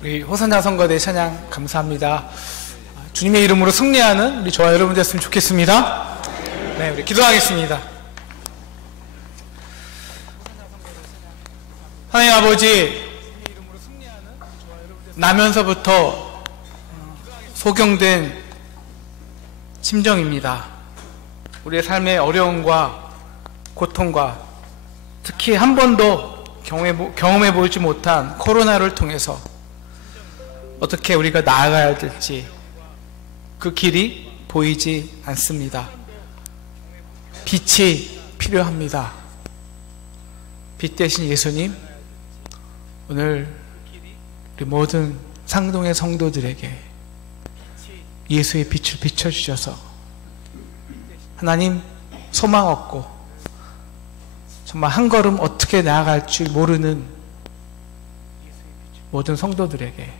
우리 호선자 선거대 찬양 감사합니다. 주님의 이름으로 승리하는 우리 저와 여러분 됐으면 좋겠습니다. 네, 우리 기도하겠습니다. 하나님 아버지, 나면서부터 소경된 심정입니다. 우리의 삶의 어려움과 고통과 특히 한 번도 경험해 보지 못한 코로나를 통해서 어떻게 우리가 나아가야 될지 그 길이 보이지 않습니다. 빛이 필요합니다. 빛 대신 예수님, 오늘 우리 모든 상동의 성도들에게 예수의 빛을 비춰주셔서 하나님 소망 없고 정말 한 걸음 어떻게 나아갈 줄 모르는 모든 성도들에게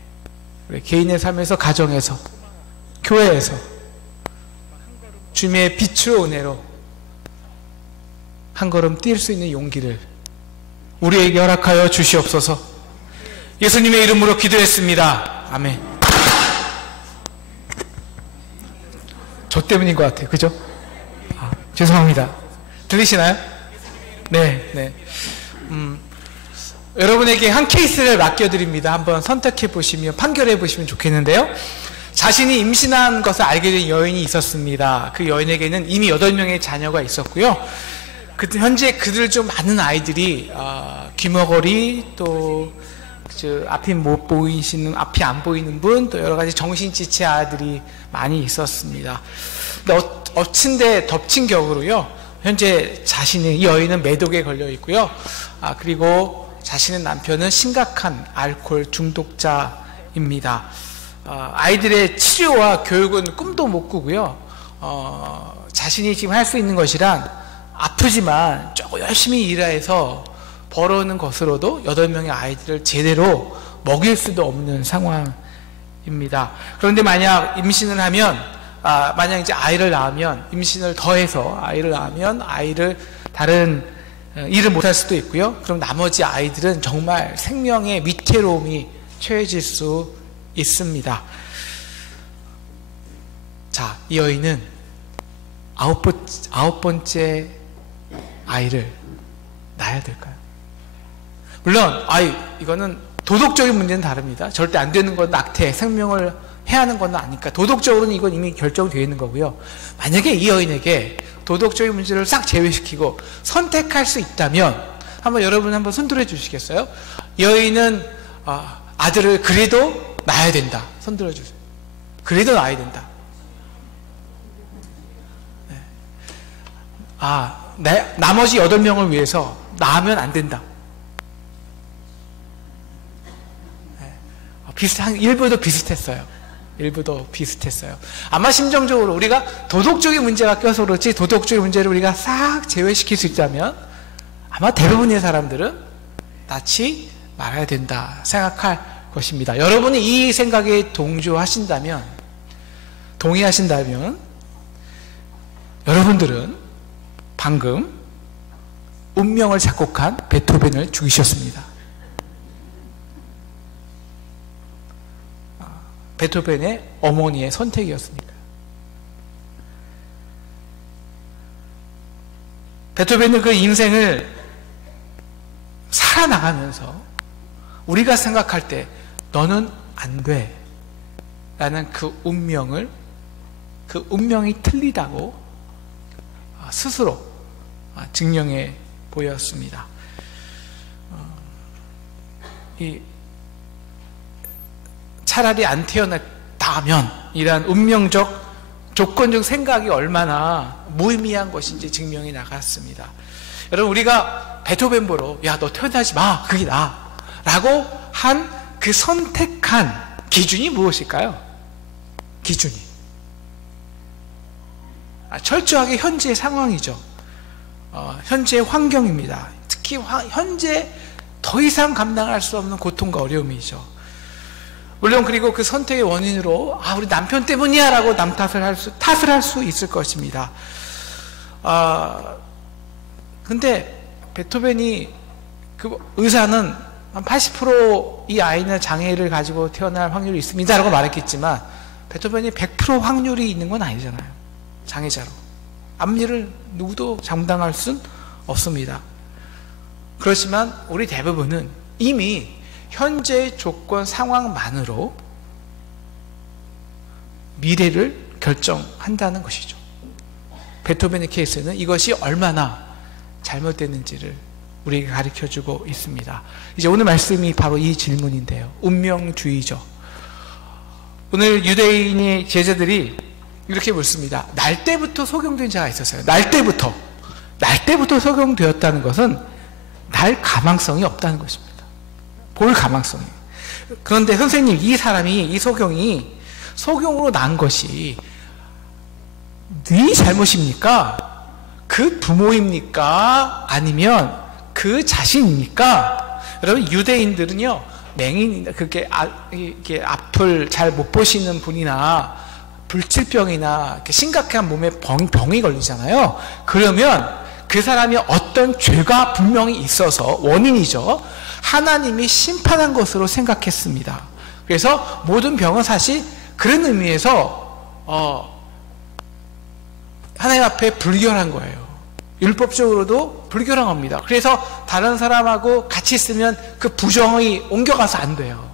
우리 개인의 삶에서, 가정에서, 교회에서 주님의 빛으로 은혜로 한 걸음 뛸 수 있는 용기를 우리에게 허락하여 주시옵소서. 예수님의 이름으로 기도했습니다. 아멘. 저 때문인 것 같아요. 그죠? 죄송합니다. 들리시나요? 네. 여러분에게 한 케이스를 맡겨드립니다. 한번 선택해 보시면, 판결해 보시면 좋겠는데요. 자신이 임신한 것을 알게 된 여인이 있었습니다. 그 여인에게는 이미 8명의 자녀가 있었고요. 현재 그들 중 많은 아이들이 귀머거리, 또 앞이 앞이 안 보이는 분, 또 여러 가지 정신지체 아들이 많이 있었습니다. 근데 엎친 데 덮친 격으로요, 현재 이 여인은 매독에 걸려 있고요. 그리고 자신의 남편은 심각한 알코올 중독자입니다. 아이들의 치료와 교육은 꿈도 못 꾸고요. 자신이 지금 할 수 있는 것이란 아프지만 조금 열심히 일해서 벌어오는 것으로도 8명의 아이들을 제대로 먹일 수도 없는 상황입니다. 그런데 만약 임신을 하면, 만약 이제 아이를 낳으면, 임신을 더해서 아이를 낳으면 다른 일을 못할 수도 있고요. 그럼 나머지 아이들은 정말 생명의 위태로움이 처해질 수 있습니다. 자, 이 여인은 아홉 번째 아이를 낳아야 될까요? 물론 이거는 도덕적인 문제는 다릅니다. 절대 안 되는 건 낙태, 생명을 해하는 건 아니까 도덕적으로는 이건 이미 결정되어 있는 거고요. 만약에 이 여인에게 도덕적인 문제를 싹 제외시키고 선택할 수 있다면 여러분 한번 손들어 주시겠어요? 여인은 아들을 그래도 낳아야 된다. 손들어 주세요. 그래도 낳아야 된다. 나머지 8명을 위해서 낳으면 안 된다. 일부도 비슷했어요. 아마 심정적으로 우리가 도덕적인 문제가 껴서 그렇지, 도덕적인 문제를 우리가 싹 제외시킬 수 있다면 아마 대부분의 사람들은 낳지 말아야 된다 생각할 것입니다. 여러분이 이 생각에 동의하신다면 여러분들은 방금 운명을 작곡한 베토벤을 죽이셨습니다. 베토벤의 어머니의 선택이었으니까. 베토벤은 그 인생을 살아나가면서 우리가 생각할 때 너는 안 돼 라는 그 운명이 틀리다고 스스로 증명해 보였습니다. 차라리 안 태어났다면 이란 운명적 조건적 생각이 얼마나 무의미한 것인지 증명이 나갔습니다. 여러분, 우리가 베토벤 보러 야, 너 태어나지 마, 그게 나아 라고 한 그 선택한 기준이 무엇일까요? 기준이 철저하게 현재의 상황이죠. 현재의 환경입니다. 특히 현재 더 이상 감당할 수 없는 고통과 어려움이죠. 물론 그리고 그 선택의 원인으로 우리 남편 때문이야 라고 탓을 할 수 있을 것입니다. 근데 베토벤이 그 의사는 80%이 아이는 장애를 가지고 태어날 확률이 있습니다라고 말했겠지만 베토벤이 100% 확률이 있는 건 아니잖아요. 장애자로. 앞일을 누구도 장담할 순 없습니다. 그렇지만 우리 대부분은 이미 현재의 조건 상황만으로 미래를 결정한다는 것이죠. 베토벤의 케이스는 이것이 얼마나 잘못됐는지를 우리에게 가르쳐주고 있습니다. 이제 오늘 말씀이 바로 이 질문인데요. 운명주의죠. 오늘 유대인의 제자들이 이렇게 묻습니다. 날 때부터 소경된 자가 있었어요. 날 때부터 소경되었다는 것은 날 가망성이 없다는 것입니다. 볼 가망성이. 그런데 선생님, 이 소경이 소경으로 난 것이 네 잘못입니까? 그 부모입니까? 아니면 그 자신입니까? 여러분, 유대인들은요, 맹인, 이렇게 앞을 잘 못 보시는 분이나 불치병이나 이렇게 심각한 몸에 병이 걸리잖아요. 그러면 그 사람이 어떤 죄가 분명히 있어서 원인이죠. 하나님이 심판한 것으로 생각했습니다. 그래서 모든 병은 사실 그런 의미에서 하나님 앞에 불결한 거예요. 율법적으로도 불결한 겁니다. 그래서 다른 사람하고 같이 있으면 그 부정이 옮겨가서 안 돼요.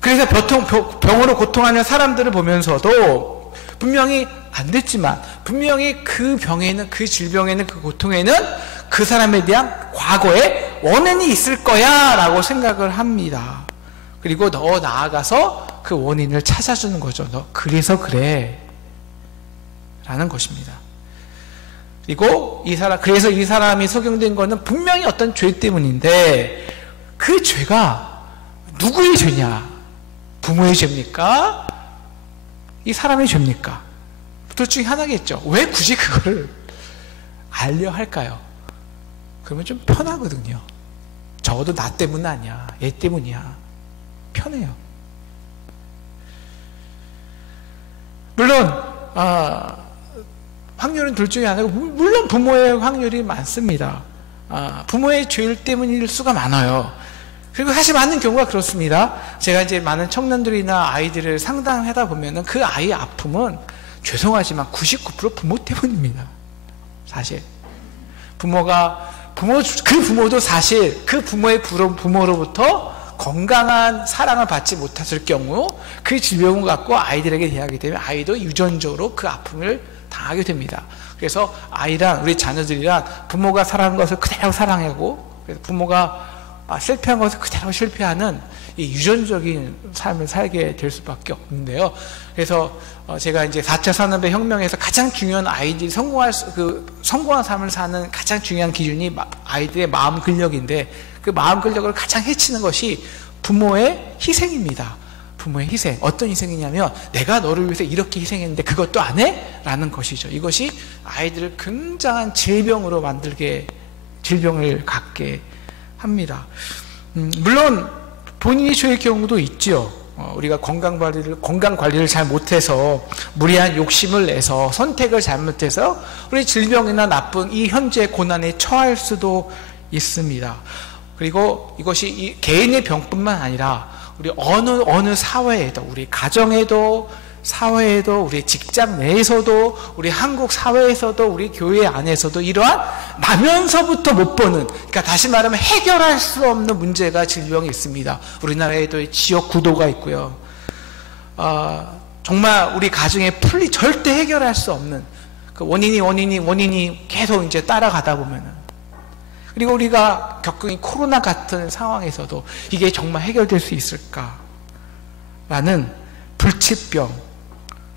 그래서 보통 병으로 고통하는 사람들을 보면서도 분명히 안 됐지만 분명히 그 병에는, 그 질병에는, 그 고통에는 그 사람에 대한 과거에 원인이 있을 거야 라고 생각을 합니다. 그리고 더 나아가서 그 원인을 찾아주는 거죠. 너 그래서 그래 라는 것입니다. 그리고 그래서 이 사람이 소경된 거는 분명히 어떤 죄 때문인데 그 죄가 누구의 죄냐? 부모의 죄입니까? 이 사람의 죄입니까? 둘 중에 하나겠죠. 왜 굳이 그거를 알려 할까요? 그러면 좀 편하거든요. 적어도 나 때문 아니야. 얘 때문이야. 편해요. 물론 확률은 둘 중에 하나고, 물론 부모의 확률이 많습니다. 부모의 죄 때문일 수가 많아요. 그리고 사실 많은 경우가 그렇습니다. 제가 이제 많은 청년들이나 아이들을 상담하다 보면은 그 아이의 아픔은 죄송하지만 99% 부모 때문입니다. 사실. 그 부모도 사실 그 부모의 부모로부터 건강한 사랑을 받지 못했을 경우 그 질병을 갖고 아이들에게 대하게 되면 아이도 유전적으로 그 아픔을 당하게 됩니다. 그래서 아이랑 우리 자녀들이랑 부모가 사랑한 것을 그대로 사랑하고, 그래서 부모가 실패한 것을 그대로 실패하는 이 유전적인 삶을 살게 될 수밖에 없는데요. 그래서 제가 이제 4차 산업의 혁명에서 가장 중요한 아이들이 성공한 삶을 사는 가장 중요한 기준이 아이들의 마음 근력인데, 그 마음 근력을 가장 해치는 것이 부모의 희생입니다. 부모의 희생. 어떤 희생이냐면 내가 너를 위해서 이렇게 희생했는데 그것도 안 해? 라는 것이죠. 이것이 아이들을 굉장한 질병을 갖게 합니다. 물론 본인이 죄의 경우도 있죠. 우리가 건강 관리를 잘 못해서 무리한 욕심을 내서 선택을 잘못해서 우리 질병이나 나쁜 이 현재 고난에 처할 수도 있습니다. 그리고 이것이 개인의 병뿐만 아니라 우리 어느 사회에도, 우리 가정에도, 사회에도, 우리 직장 내에서도, 우리 한국 사회에서도, 우리 교회 안에서도 이러한 나면서부터 못 보는, 그러니까 다시 말하면 해결할 수 없는 문제가, 질병이 있습니다. 우리나라에도 지역 구도가 있고요. 정말 우리 가정에 절대 해결할 수 없는 그 원인이 계속 이제 따라가다 보면은, 그리고 우리가 겪은 이 코로나 같은 상황에서도 이게 정말 해결될 수 있을까라는 불치병,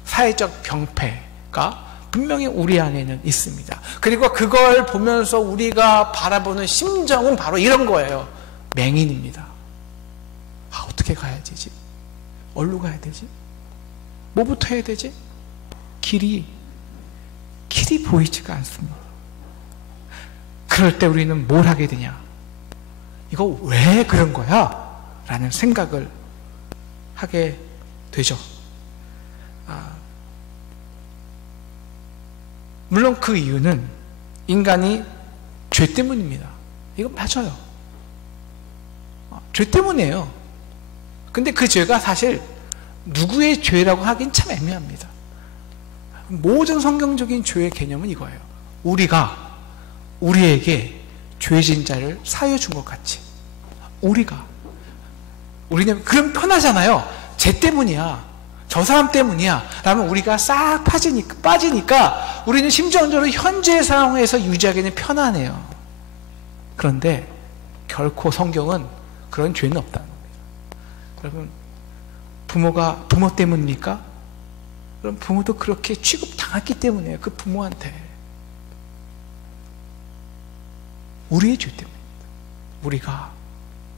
사회적 병폐가 분명히 우리 안에는 있습니다. 그리고 그걸 보면서 우리가 바라보는 심정은 바로 이런 거예요. 맹인입니다. 어떻게 가야 되지? 어디로 가야 되지? 뭐부터 해야 되지? 길이 보이지가 않습니다. 그럴 때 우리는 뭘 하게 되냐? 이거 왜 그런 거야? 라는 생각을 하게 되죠. 물론 그 이유는 인간이 죄 때문입니다. 이건 맞아요. 죄 때문이에요. 근데 그 죄가 사실 누구의 죄라고 하긴 참 애매합니다. 모든 성경적인 죄의 개념은 이거예요. 우리가 우리에게 죄진 자를 사하여 준 것 같이 우리는 그럼 편하잖아요. 쟤 때문이야, 저 사람 때문이야 라면 우리가 싹 빠지니까 우리는 심정적으로 현재의 상황에서 유지하기는 편하네요. 그런데 결코 성경은 그런 죄는 없다는 겁니다. 여러분, 부모 때문입니까? 그럼 부모도 그렇게 취급당했기 때문이에요. 그 부모한테. 우리의 죄 때문입니다. 우리가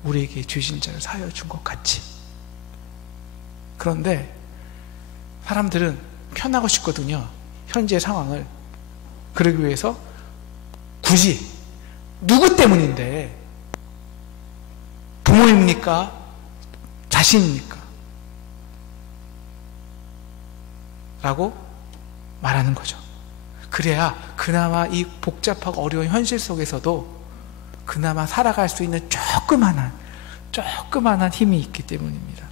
우리에게 죄진 자를 사하여 준 것 같이. 그런데 사람들은 편하고 싶거든요. 현재의 상황을. 그러기 위해서 굳이 누구 때문인데, 부모입니까? 자신입니까? 라고 말하는 거죠. 그래야 그나마 이 복잡하고 어려운 현실 속에서도 그나마 살아갈 수 있는 조그만한 힘이 있기 때문입니다.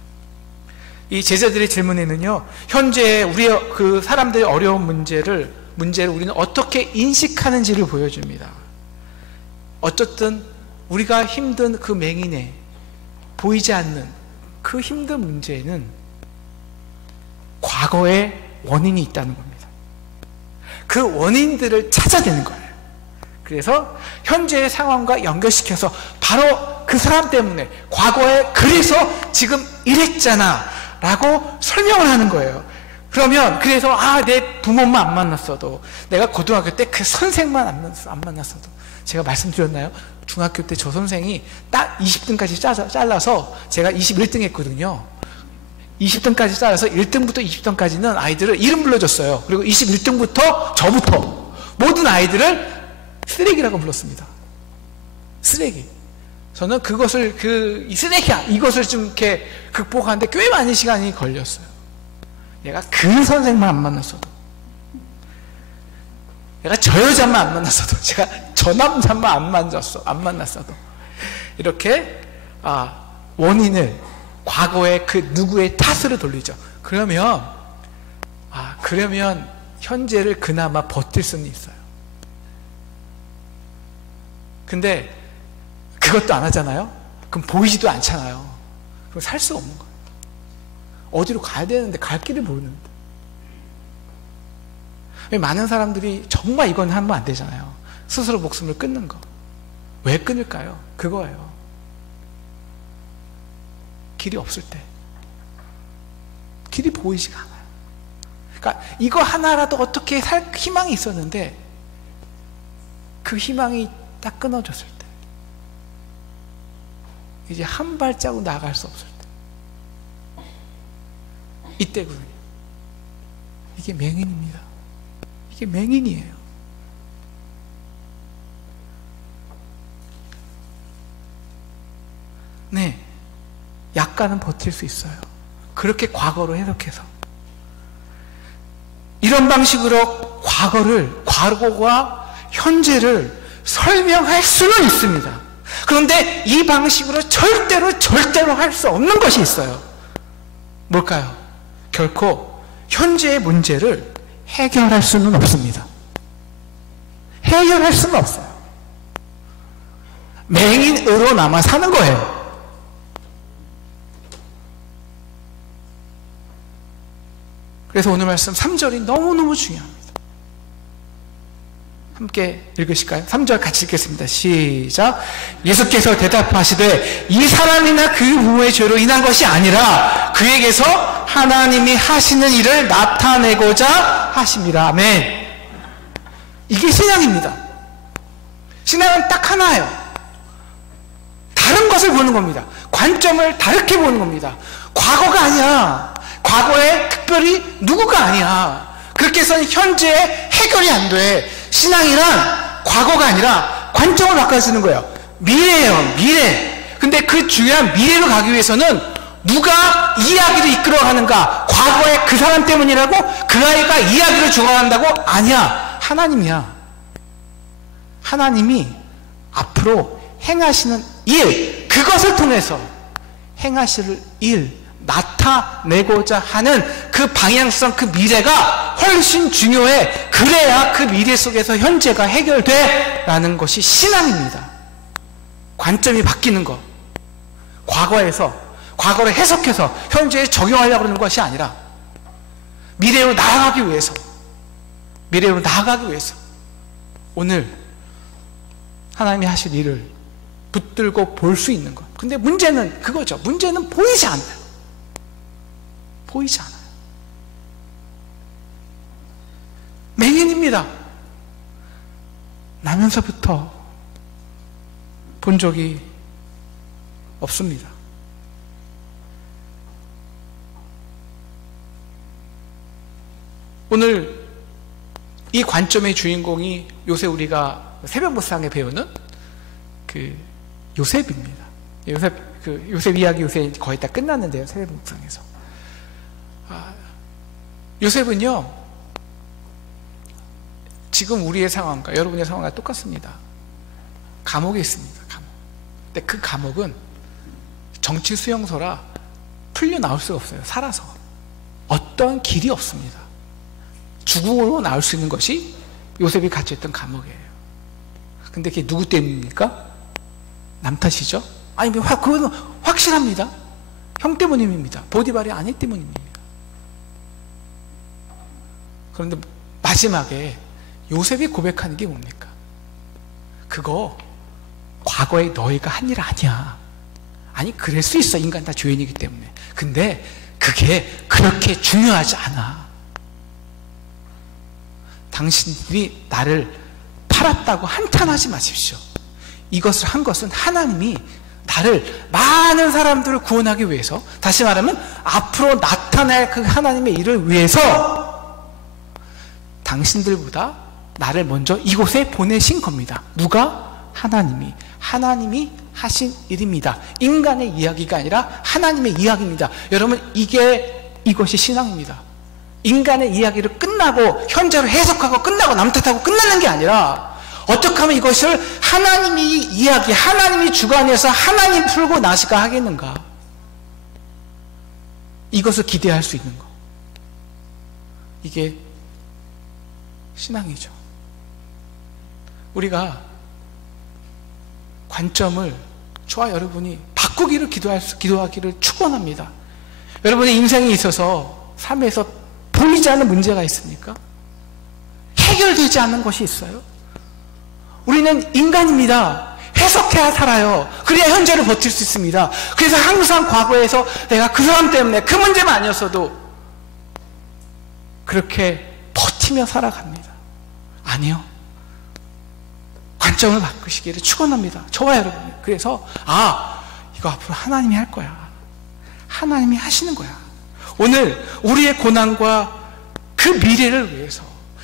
이 제자들의 질문에는요, 현재 우리의 그 사람들의 어려운 문제를 우리는 어떻게 인식하는지를 보여줍니다. 어쨌든 우리가 힘든 그 맹인에 보이지 않는 그 힘든 문제에는 과거의 원인이 있다는 겁니다. 그 원인들을 찾아내는 거예요. 그래서 현재의 상황과 연결시켜서 바로 그 사람 때문에 과거에 그래서 지금 이랬잖아 라고 설명을 하는 거예요. 그래서 내 부모만 안 만났어도, 내가 고등학교 때 그 선생만 안 만났어도, 제가 말씀드렸나요? 중학교 때 저 선생이 딱 20등까지 잘라서 제가 21등 했거든요. 20등까지 잘라서 1등부터 20등까지는 아이들을 이름 불러줬어요. 그리고 21등부터 저부터 모든 아이들을 쓰레기라고 불렀습니다. 쓰레기. 저는 그것을 이 쓰레기야, 이것을 좀 이렇게 극복하는데 꽤 많은 시간이 걸렸어요. 내가 그 선생만 안 만났어도, 내가 저 여자만 안 만났어도, 제가 저 남자만 안 만났어도 이렇게 원인을 과거의 그 누구의 탓으로 돌리죠. 그러면 현재를 그나마 버틸 수는 있어요. 근데 그것도 안 하잖아요? 그럼 보이지도 않잖아요. 그럼 살 수가 없는 거예요. 어디로 가야 되는데 갈 길을 모르는데. 많은 사람들이 정말 이건 하면 안 되잖아요. 스스로 목숨을 끊는 거. 왜 끊을까요? 그거예요. 길이 없을 때. 길이 보이지가 않아요. 그러니까 이거 하나라도 어떻게 살 희망이 있었는데 그 희망이 딱 끊어졌을 때, 이제 한 발자국 나아갈 수 없을 때, 이때거든요. 이게 맹인입니다. 이게 맹인이에요. 네, 약간은 버틸 수 있어요. 그렇게 과거로 해석해서. 이런 방식으로 과거와 현재를 설명할 수는 있습니다. 그런데 이 방식으로 절대로 할 수 없는 것이 있어요. 뭘까요? 결코 현재의 문제를 해결할 수는 없습니다. 해결할 수는 없어요. 맹인으로 남아 사는 거예요. 그래서 오늘 말씀 3절이 너무너무 중요합니다. 함께 읽으실까요? 3절 같이 읽겠습니다. 시작. 예수께서 대답하시되 이 사람이나 그 부모의 죄로 인한 것이 아니라 그에게서 하나님이 하시는 일을 나타내고자 하심이라. 아멘. 이게 신앙입니다. 신앙은 딱 하나예요. 다른 것을 보는 겁니다. 관점을 다르게 보는 겁니다. 과거가 아니야. 과거에 특별히 누구가 아니야. 그렇게 해서는 현재의 해결이 안 돼. 신앙이란 과거가 아니라 관점을 바꿔주는 거예요. 미래예요. 미래. 근데 그 중요한 미래로 가기 위해서는 누가 이야기를 이끌어가는가? 과거의 그 사람 때문이라고? 그 아이가 이야기를 죽어간다고? 아니야. 하나님이야. 하나님이 앞으로 행하시는 일, 그것을 통해서 행하실 일, 나타내고자 하는 그 방향성, 그 미래가 훨씬 중요해. 그래야 그 미래 속에서 현재가 해결돼 라는 것이 신앙입니다. 관점이 바뀌는 것. 과거를 해석해서 현재에 적용하려고 하는 것이 아니라 미래로 나아가기 위해서 오늘 하나님이 하실 일을 붙들고 볼 수 있는 것. 근데 문제는 그거죠. 문제는 보이지 않아요. 맹인입니다. 나면서부터 본 적이 없습니다. 오늘 이 관점의 주인공이 요새 우리가 새벽 묵상에 배우는 그 요셉입니다. 요셉 이야기 요새 거의 다 끝났는데요. 새벽 묵상에서. 요셉은요, 지금 우리의 상황과 여러분의 상황과 똑같습니다. 감옥에 있습니다. 근데 그 감옥은 정치 수용소라 풀려 나올 수가 없어요. 살아서. 어떤 길이 없습니다. 죽음으로 나올 수 있는 것이 요셉이 갇혀있던 감옥이에요. 근데 그게 누구 때문입니까? 남 탓이죠? 아니, 그건 확실합니다. 형 때문입니다. 보디발의 아내 때문입니다. 그런데 마지막에 요셉이 고백하는 게 뭡니까? 그거 과거에 너희가 한 일 아니야. 아니, 그럴 수 있어. 인간 다 죄인이기 때문에. 근데 그게 그렇게 중요하지 않아. 당신들이 나를 팔았다고 한탄하지 마십시오. 이것을 한 것은 하나님이 나를, 많은 사람들을 구원하기 위해서, 다시 말하면 앞으로 나타날 그 하나님의 일을 위해서 당신들보다 나를 먼저 이곳에 보내신 겁니다. 누가? 하나님이 하신 일입니다. 인간의 이야기가 아니라 하나님의 이야기입니다. 여러분, 이것이 신앙입니다. 인간의 이야기를 끝나고 현재로 해석하고 끝나고 남 탓하고 끝나는 게 아니라 어떻게 하면 이것을 하나님이 이야기, 하나님이 주관해서 하나님 풀고 나시가 하겠는가? 이것을 기대할 수 있는 것. 이게 신앙이죠. 우리가 관점을 저와 여러분이 바꾸기를 기도하기를 축원합니다. 여러분의 인생에 있어서 삶에서 보이지 않는 문제가 있습니까? 해결되지 않는 것이 있어요? 우리는 인간입니다. 해석해야 살아요. 그래야 현재를 버틸 수 있습니다. 그래서 항상 과거에서 내가 그 사람 때문에 그 문제만 아니었어도 그렇게 버티며 살아갑니다. 아니요. 관점을 바꾸시기를 축원합니다. 저와 여러분. 그래서 이거 앞으로 하나님이 할 거야. 하나님이 하시는 거야. 오늘 우리의 고난과 그 미래를 위해서,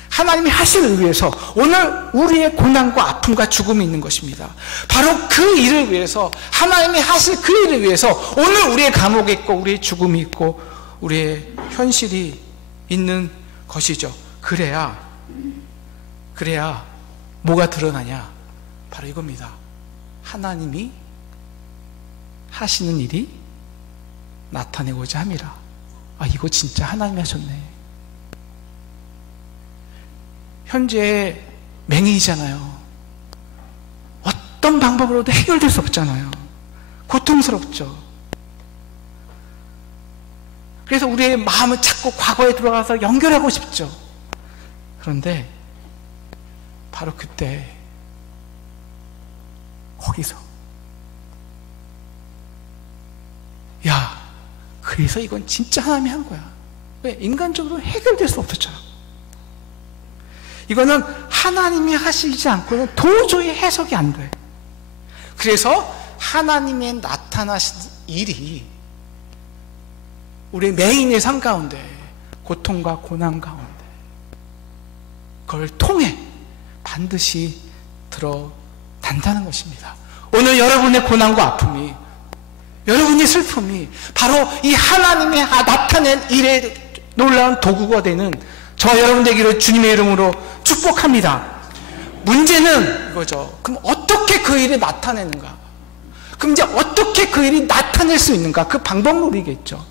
하나님이 하시는 위해서 오늘 우리의 고난과 아픔과 죽음이 있는 것입니다. 바로 그 일을 위해서, 하나님이 하실 그 일을 위해서 오늘 우리의 감옥이 있고 우리의 죽음이 있고 우리의 현실이 있는 것이죠. 그래야 뭐가 드러나냐? 바로 이겁니다. 하나님이 하시는 일이 나타내고자 함이라. 이거 진짜 하나님이 하셨네. 현재 맹인이잖아요. 어떤 방법으로도 해결될 수 없잖아요. 고통스럽죠. 그래서 우리의 마음은 자꾸 과거에 들어가서 연결하고 싶죠. 그런데 바로 그때 거기서 그래서 이건 진짜 하나님이 한 거야. 왜? 인간적으로 해결될 수 없었잖아. 이거는 하나님이 하시지 않고는 도저히 해석이 안 돼. 그래서 하나님의 나타나신 일이 우리 메인의 삶 가운데, 고통과 고난 가운데 그걸 통해 반드시 드러난다는 것입니다. 오늘 여러분의 고난과 아픔이, 여러분의 슬픔이 바로 이 하나님의 나타낸 일의 놀라운 도구가 되는 저와 여러분 되기를 주님의 이름으로 축복합니다. 문제는 이거죠. 그럼 어떻게 그 일이 나타내는가? 그럼 이제 어떻게 그 일이 나타낼 수 있는가? 그 방법론이겠죠.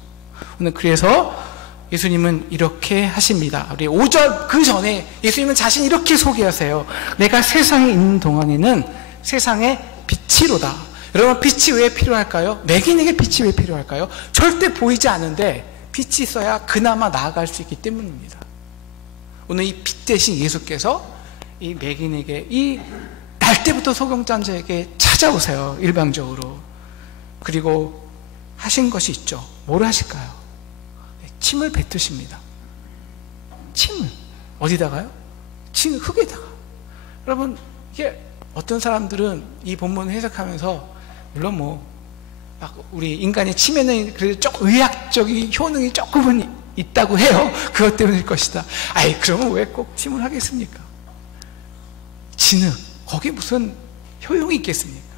오늘 그래서 예수님은 이렇게 하십니다. 우리 5절 그 전에 예수님은 자신 이렇게 소개하세요. 내가 세상에 있는 동안에는 세상의 빛이로다. 여러분, 빛이 왜 필요할까요? 매gin에게 빛이 왜 필요할까요? 절대 보이지 않는데 빛이 있어야 그나마 나아갈 수 있기 때문입니다. 오늘 이 빛 대신 예수께서 이 매gin에게, 이 날 때부터 소경자인 자에게 찾아오세요. 일방적으로. 그리고 하신 것이 있죠. 뭘 하실까요? 침을 뱉으십니다. 침을 어디다가요? 흙에다가. 여러분, 이게 어떤 사람들은 이 본문을 해석하면서, 물론 막 우리 인간의 침에는 그래도 조금 의학적인 효능이 조금은 있다고 해요. 그것 때문일 것이다. 아이, 그러면 왜 꼭 침을 하겠습니까? 진흙, 거기 무슨 효용이 있겠습니까?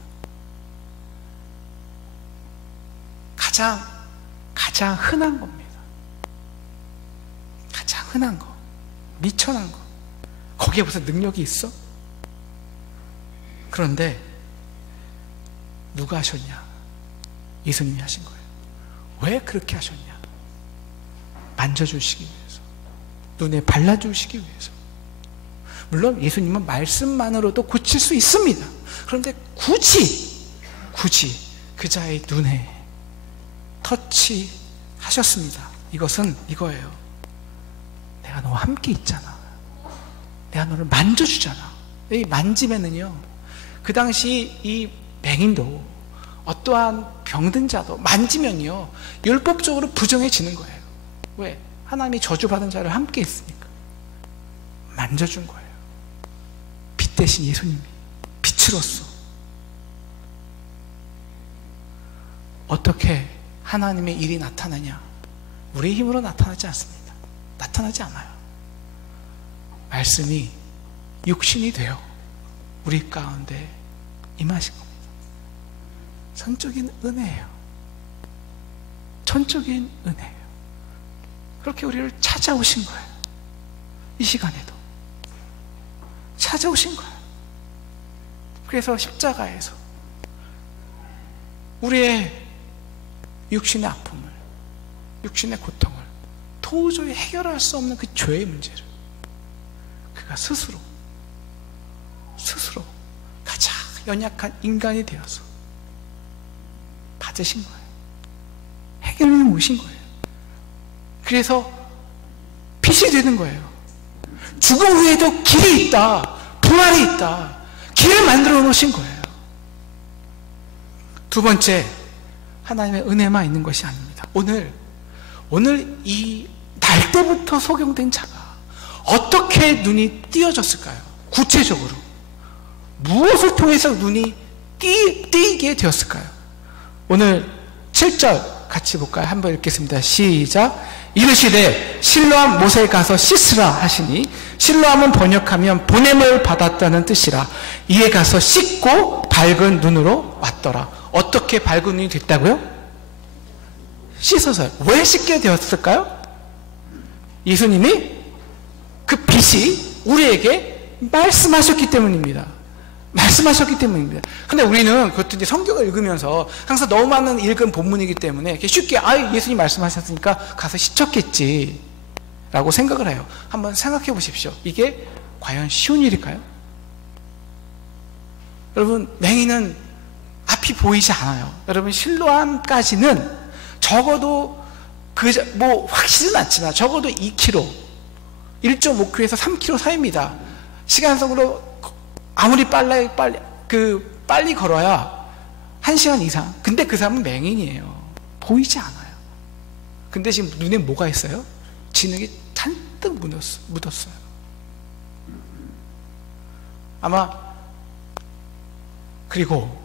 가장 흔한 겁니다. 가장 흔한 거, 미천한 거. 거기에 무슨 능력이 있어? 그런데 누가 하셨냐? 예수님이 하신 거예요. 왜 그렇게 하셨냐? 만져주시기 위해서, 눈에 발라주시기 위해서. 물론 예수님은 말씀만으로도 고칠 수 있습니다. 그런데 굳이 그 자의 눈에 터치하셨습니다. 이것은 이거예요. 내가 너와 함께 있잖아. 내가 너를 만져주잖아. 이 만지면은요, 그 당시 이 맹인도 어떠한 병든 자도 만지면요, 율법적으로 부정해지는 거예요. 왜? 하나님이 저주받은 자를 함께 있으니까. 만져준 거예요. 빛 대신 예수님이 빛으로서. 어떻게 하나님의 일이 나타나냐? 우리의 힘으로 나타나지 않습니다. 나타나지 않아요. 말씀이 육신이 되어 우리 가운데 임하신 겁니다. 전적인 은혜예요. 전적인 은혜예요. 그렇게 우리를 찾아오신 거예요. 이 시간에도 찾아오신 거예요. 그래서 십자가에서 우리의 육신의 아픔을, 육신의 고통을 도저히 해결할 수 없는 그 죄의 문제를 그가 스스로 가장 연약한 인간이 되어서 받으신 거예요. 해결해 오신 거예요. 그래서 빛이 되는 거예요. 죽음 후에도 길이 있다, 부활이 있다, 길을 만들어 놓으신 거예요. 두 번째, 하나님의 은혜만 있는 것이 아닙니다. 오늘 이 날 때부터 소경된 자가 어떻게 눈이 띄어졌을까요? 구체적으로 무엇을 통해서 눈이 띄게 되었을까요? 오늘 7절 같이 볼까요? 한번 읽겠습니다. 시작. 이르시되 실로암 못에 가서 씻으라 하시니, 실로암은 번역하면 보냄을 받았다는 뜻이라. 이에 가서 씻고 밝은 눈으로 왔더라. 어떻게 밝은 눈이 됐다고요? 씻어서요. 왜 씻게 되었을까요? 예수님이 그 빛이 우리에게 말씀하셨기 때문입니다. 말씀하셨기 때문입니다. 근데 우리는 그것도 이제 성경을 읽으면서 항상 너무 많은 읽은 본문이기 때문에 쉽게 예수님 말씀하셨으니까 가서 씻었겠지 라고 생각을 해요. 한번 생각해 보십시오. 이게 과연 쉬운 일일까요? 여러분, 맹인은 앞이 보이지 않아요. 여러분, 실로암까지는 적어도 확실은 않지만 적어도 2km, 1.5km에서 3km 사이입니다. 시간적으로 아무리 빨리 걸어야 1시간 이상. 근데 그 사람은 맹인이에요. 보이지 않아요. 근데 지금 눈에 뭐가 있어요? 진흙이 잔뜩 묻었어요. 아마 그리고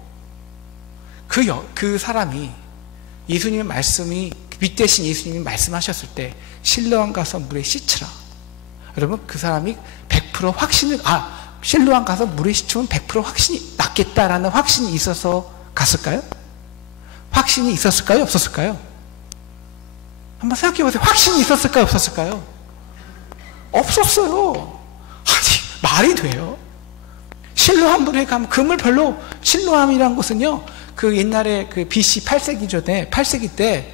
그 사람이 예수님의 말씀이, 빛 대신 예수님이 말씀하셨을 때 실로암 가서 물에 씻으라. 여러분, 그 사람이 100% 확신을, 실로암 가서 물에 씻으면 100% 확신이 낫겠다라는 확신이 있어서 갔을까요? 확신이 있었을까요? 없었을까요? 한번 생각해 보세요. 확신이 있었을까요? 없었을까요? 없었어요. 아니, 말이 돼요? 실로암불에 가면 금을 별로, 실로암이란 곳은요, 그 옛날에 그 BC 8세기 전에 8세기 때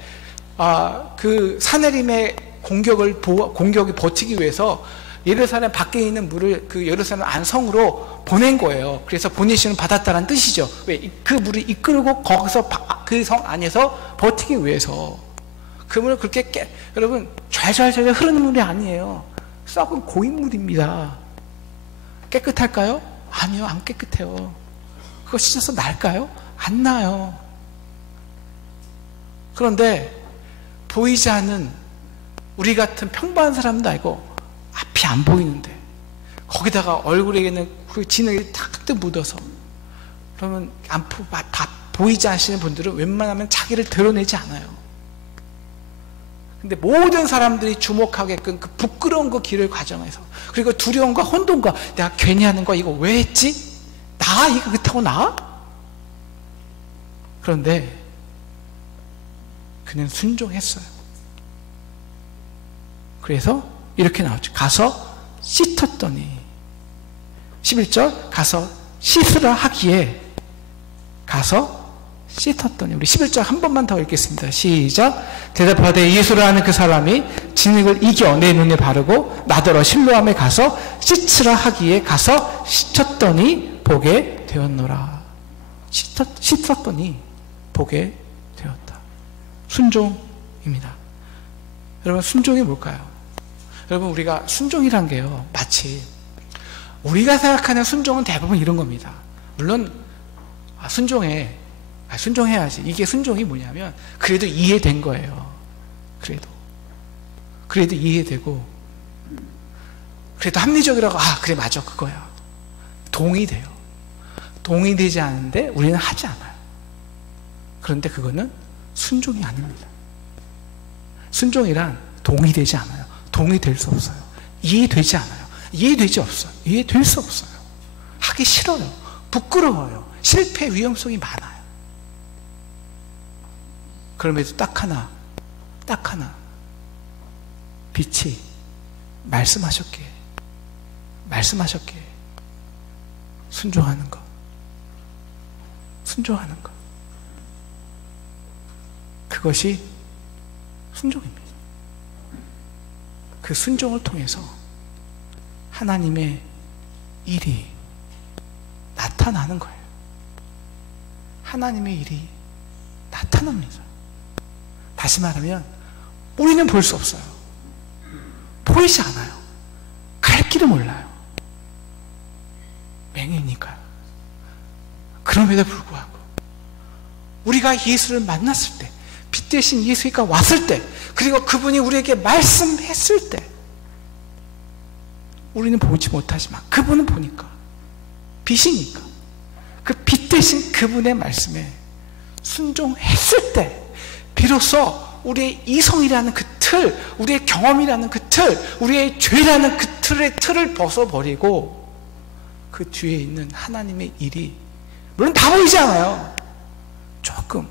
그 사내림의 공격이 버티기 위해서 예루살렘 밖에 있는 물을 그 예루살렘 안성으로 보낸 거예요. 그래서 보내시면 받았다는 뜻이죠. 왜? 그 물을 이끌고 거기서 그 성 안에서 버티기 위해서. 그 물을 그렇게 여러분 잘 흐르는 물이 아니에요. 썩은 고인물입니다. 깨끗할까요? 아니요, 안 깨끗해요. 그거 씻어서 날까요? 안 나요. 그런데 보이지 않는 우리 같은 평범한 사람도 알고 앞이 안 보이는데 거기다가 얼굴에는 그 진흙이 탁탁 묻어서, 그러면 보이지 않으시는 분들은 웬만하면 자기를 드러내지 않아요. 근데 모든 사람들이 주목하게끔 그 부끄러운 그 길을 과정해서, 그리고 두려움과 혼돈과 내가 괜히 하는 거 이거 왜 했지? 나 이거 그렇다고 나? 그런데 그는 순종했어요. 그래서 이렇게 나오죠. 가서 씻었더니, 11절 가서 씻으라 하기에 가서 씻었더니, 우리 11절 한 번만 더 읽겠습니다. 시작. 대답하되 예수라 하는 그 사람이 진흙을 이겨 내 눈에 바르고 나더러 실로암에 가서 씻으라 하기에 가서 씻었더니 보게 되었노라. 씻었더니 보게 되었다. 순종입니다. 여러분, 순종이 뭘까요? 여러분, 우리가 순종이란 게요, 마치 우리가 생각하는 순종은 대부분 이런 겁니다. 물론 순종해야지. 이게 순종이 뭐냐면 그래도 이해된 거예요. 그래도 이해되고, 그래도 합리적이라고, 그래 맞아 그거야, 동의돼요. 동의되지 않은데 우리는 하지 않아요. 그런데 그거는 순종이 아닙니다. 순종이란 동의되지 않아요. 동의될 수 없어요. 이해되지 않아요. 이해될 수 없어요. 하기 싫어요. 부끄러워요. 실패 위험성이 많아요. 그럼에도 딱 하나 빛이 말씀하셨기에 순종하는 것. 그것이 순종입니다. 그 순종을 통해서 하나님의 일이 나타나는 거예요. 하나님의 일이 나타납니다. 다시 말하면 우리는 볼 수 없어요. 보이지 않아요. 갈 길을 몰라요. 맹이니까요. 그럼에도 불구하고 우리가 예수를 만났을 때, 빛 대신 예수가 왔을 때, 그리고 그분이 우리에게 말씀했을 때, 우리는 보지 못하지만 그분은 보니까, 빛이니까 그 빛 대신 그분의 말씀에 순종했을 때 비로소 우리의 이성이라는 그 틀, 우리의 경험이라는 그 틀, 우리의 죄라는 그 틀을 벗어버리고 그 뒤에 있는 하나님의 일이, 물론 다 보이지 않아요. 조금,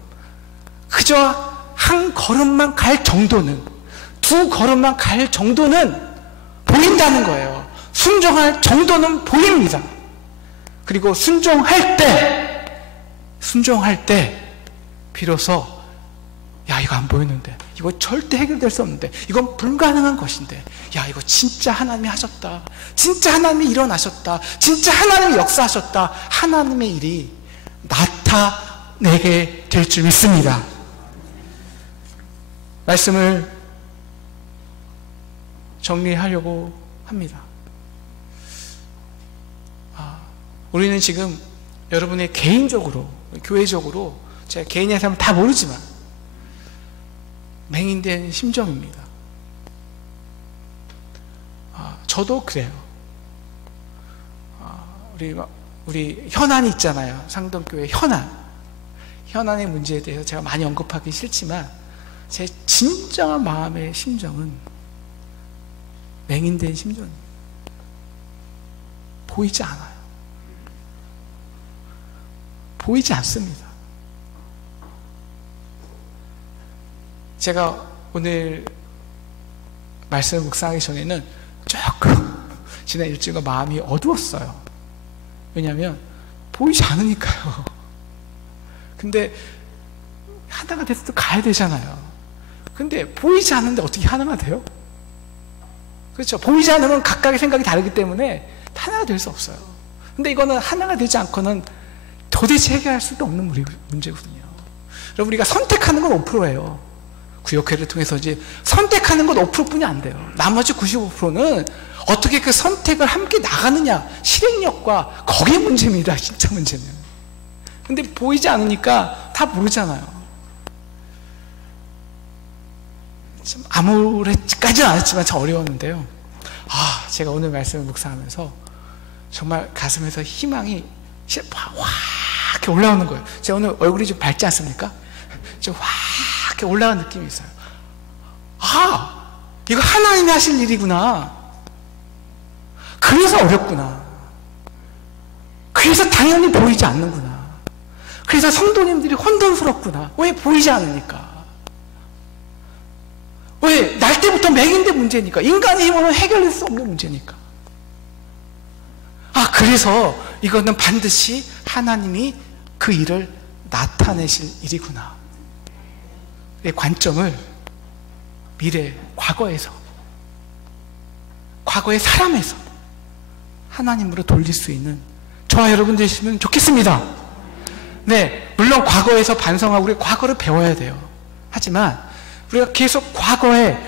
그저 한 걸음만 갈 정도는, 두 걸음만 갈 정도는 보인다는 거예요. 순종할 정도는 보입니다. 그리고 순종할 때 비로소, 야, 이거 안 보이는데, 이거 절대 해결될 수 없는데, 이건 불가능한 것인데, 야, 이거 진짜 하나님이 하셨다, 진짜 하나님이 일어나셨다, 진짜 하나님이 역사하셨다, 하나님의 일이 나타내게 될 줄 믿습니다. 말씀을 정리하려고 합니다. 우리는 지금 여러분의 개인적으로, 교회적으로, 제가 개인의 삶을 다 모르지만 맹인된 심정입니다. 저도 그래요. 우리 현안이 있잖아요. 상동교회 현안의 문제에 대해서 제가 많이 언급하기 싫지만 제 진정한 마음의 심정은 맹인된 심정입니다. 보이지 않아요. 보이지 않습니다. 제가 오늘 말씀을 묵상하기 전에는 조금 지난 일주일간 마음이 어두웠어요. 왜냐하면 보이지 않으니까요. 근데 하나가 돼서 가야 되잖아요. 근데 보이지 않는데 어떻게 하나가 돼요? 그렇죠. 보이지 않으면 각각의 생각이 다르기 때문에 하나가 될 수 없어요. 근데 이거는 하나가 되지 않고는 도대체 해결할 수도 없는 문제거든요. 여러분, 우리가 선택하는 건 5%예요. 구역회를 통해서 이제 선택하는 건 5%뿐이 안 돼요. 나머지 95%는 어떻게 그 선택을 함께 나가느냐, 실행력과 거기에 문제입니다. 진짜 문제는. 근데 보이지 않으니까 다 모르잖아요. 참 아무렇지까지는 않았지만 참 어려웠는데요. 제가 오늘 말씀을 묵상하면서 정말 가슴에서 희망이 와 이렇게 올라오는 거예요. 제가 오늘 얼굴이 좀 밝지 않습니까? 좀 와 이렇게 올라가는 느낌이 있어요. 이거 하나님이 하실 일이구나. 그래서 어렵구나. 그래서 당연히 보이지 않는구나. 그래서 성도님들이 혼돈스럽구나. 왜 보이지 않으니까? 왜? 날 때부터 맥인데 문제니까. 인간의 힘으로는 해결할 수 없는 문제니까. 그래서 이거는 반드시 하나님이 그 일을 나타내실 일이구나. 의 관점을 미래, 과거에서, 과거의 사람에서 하나님으로 돌릴 수 있는 저와 여러분 되시면 좋겠습니다. 네, 물론 과거에서 반성하고 우리가 과거를 배워야 돼요. 하지만 우리가 계속 과거에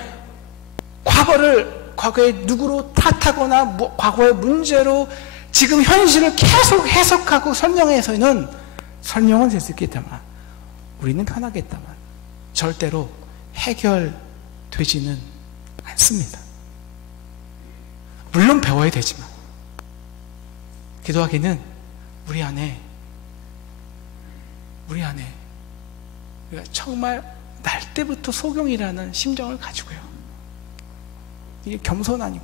누구로 탓하거나 과거의 문제로 지금 현실을 계속 해석하고 설명해서는 설명은 될 수 있겠다만 우리는 편하겠다만 절대로 해결되지는 않습니다. 물론 배워야 되지만 기도하기는 우리 안에 우리가 정말 날 때부터 소경이라는 심정을 가지고요. 이게 겸손함이잖아요.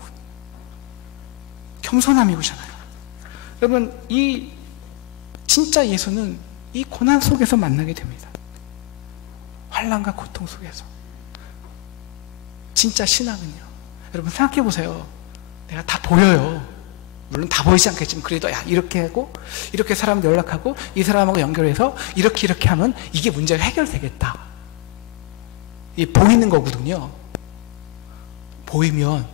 여러분, 이 진짜 예수는 이 고난 속에서 만나게 됩니다. 환난과 고통 속에서. 진짜 신앙은요. 여러분 생각해 보세요. 내가 다 보여요. 물론 다 보이지 않겠지만 그래도 이렇게 하고 이렇게 사람 연락하고 이 사람하고 연결해서 이렇게 하면 이게 문제가 해결되겠다. 이게 보이는 거거든요. 보이면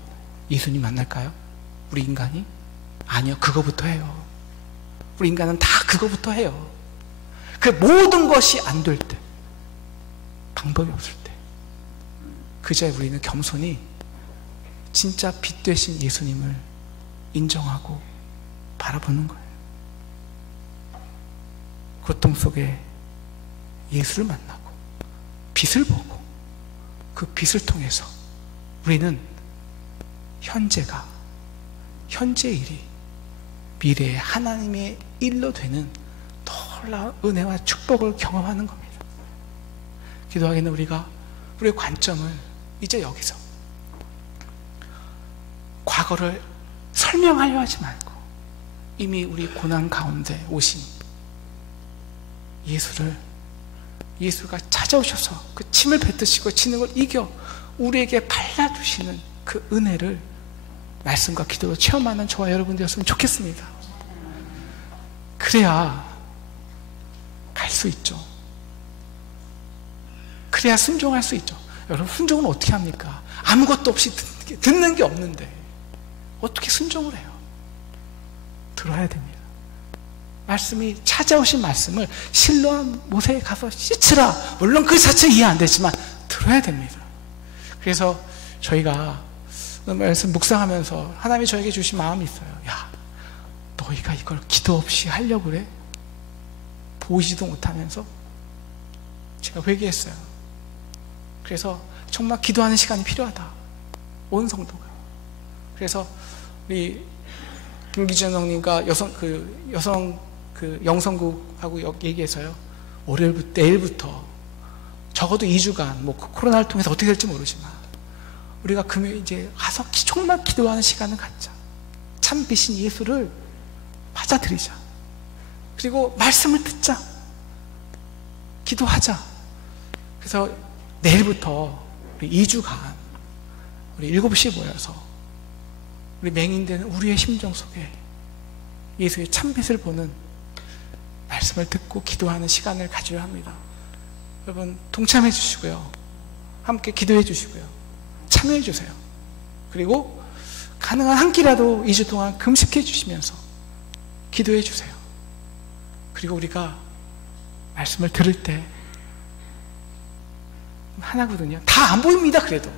예수님 만날까요? 우리 인간이? 아니요. 그거부터 해요. 우리 인간은 다 그거부터 해요. 그 모든 것이 안 될 때, 방법이 없을 때, 그저 우리는 겸손히 진짜 빛 되신 예수님을 인정하고 바라보는 거예요. 고통 속에 예수를 만나고 빛을 보고 그 빛을 통해서 우리는 현재의 일이 미래의 하나님의 일로 되는 놀라운 은혜와 축복을 경험하는 겁니다. 기도하기는 우리의 관점을 이제 여기서 과거를 설명하려 하지 말고 이미 우리 고난 가운데 오신 예수가 찾아오셔서 그 침을 뱉으시고 진흙을 이겨 우리에게 발라주시는 그 은혜를 말씀과 기도로 체험하는 저와 여러분 되었으면 좋겠습니다. 그래야 갈 수 있죠. 그래야 순종할 수 있죠. 여러분, 순종은 어떻게 합니까? 아무것도 없이 듣는 게 없는데 어떻게 순종을 해요? 들어야 됩니다. 말씀이 찾아오신 말씀을 실로암 못에 가서 씻으라. 물론 그 자체 이해 안 되지만 들어야 됩니다. 그래서 저희가 말씀 묵상하면서 하나님이 저에게 주신 마음이 있어요. 야, 너희가 이걸 기도 없이 하려고 그래? 보이지도 못하면서? 제가 회개했어요. 그래서 정말 기도하는 시간이 필요하다. 온 성도가. 그래서 우리 김기준 형님과 영성국하고 얘기해서요. 내일부터 적어도 2주간 코로나를 통해서 어떻게 될지 모르지만 우리가 금요일 이제 가서 정말 기도하는 시간을 갖자. 참 빛인 예수를 받아들이자. 그리고 말씀을 듣자. 기도하자. 그래서 내일부터 우리 2주간 우리 7시에 모여서 우리 맹인되는 우리의 심정 속에 예수의 참빛을 보는 말씀을 듣고 기도하는 시간을 가져야 합니다. 여러분 동참해 주시고요, 함께 기도해 주시고요, 참여해 주세요. 그리고 가능한 한 끼라도 2주 동안 금식해 주시면서 기도해 주세요. 그리고 우리가 말씀을 들을 때 하나거든요. 다 안 보입니다. 그래도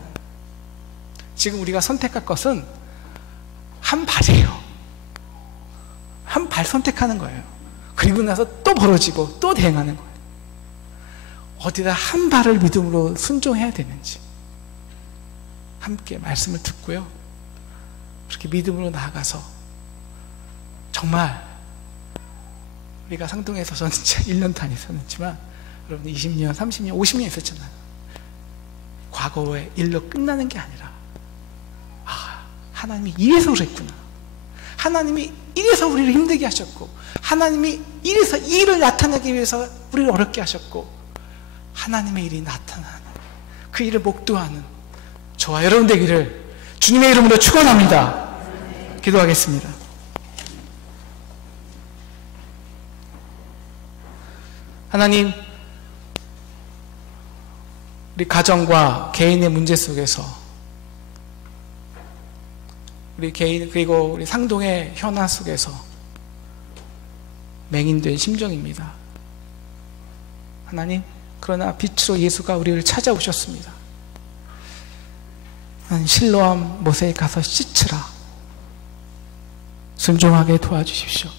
지금 우리가 선택할 것은 한 발이에요. 한 발 선택하는 거예요. 그리고 나서 또 벌어지고 또 대응하는 거예요. 어디다 한 발을 믿음으로 순종해야 되는지 함께 말씀을 듣고요, 그렇게 믿음으로 나아가서 정말 우리가 상동에서 저는 진짜 1년도 안 있었지만 여러분 20년, 30년, 50년 있었잖아요. 과거의 일로 끝나는 게 아니라 하나님이 이래서 그랬구나, 하나님이 이래서 우리를 힘들게 하셨고, 하나님이 이래서 이 일을 나타내기 위해서 우리를 어렵게 하셨고, 하나님의 일이 나타나는 그 일을 목도하는 저와 여러분 되기를 주님의 이름으로 축원합니다. 기도하겠습니다. 하나님, 우리 가정과 개인의 문제 속에서 우리 개인 그리고 우리 상동의 현안 속에서 맹인된 심정입니다. 하나님, 그러나 빛으로 예수가 우리를 찾아오셨습니다. 하나님, 실로암 못에 가서 씻으라. 순종하게 도와주십시오.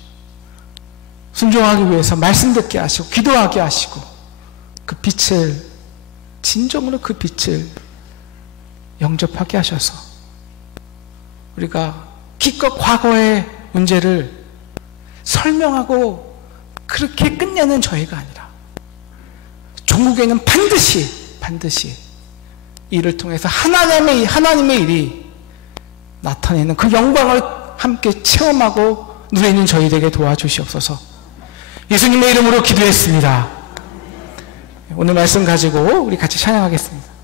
순종하기 위해서 말씀 듣게 하시고 기도하게 하시고 그 빛을 진정으로 그 빛을 영접하게 하셔서 우리가 기껏 과거의 문제를 설명하고 그렇게 끝내는 저희가 아니라 종국에는 반드시 이를 통해서 하나님의 일이 나타내는 그 영광을 함께 체험하고 누리는 저희 되게 도와주시옵소서. 예수님의 이름으로 기도했습니다. 오늘 말씀 가지고 우리 같이 찬양하겠습니다.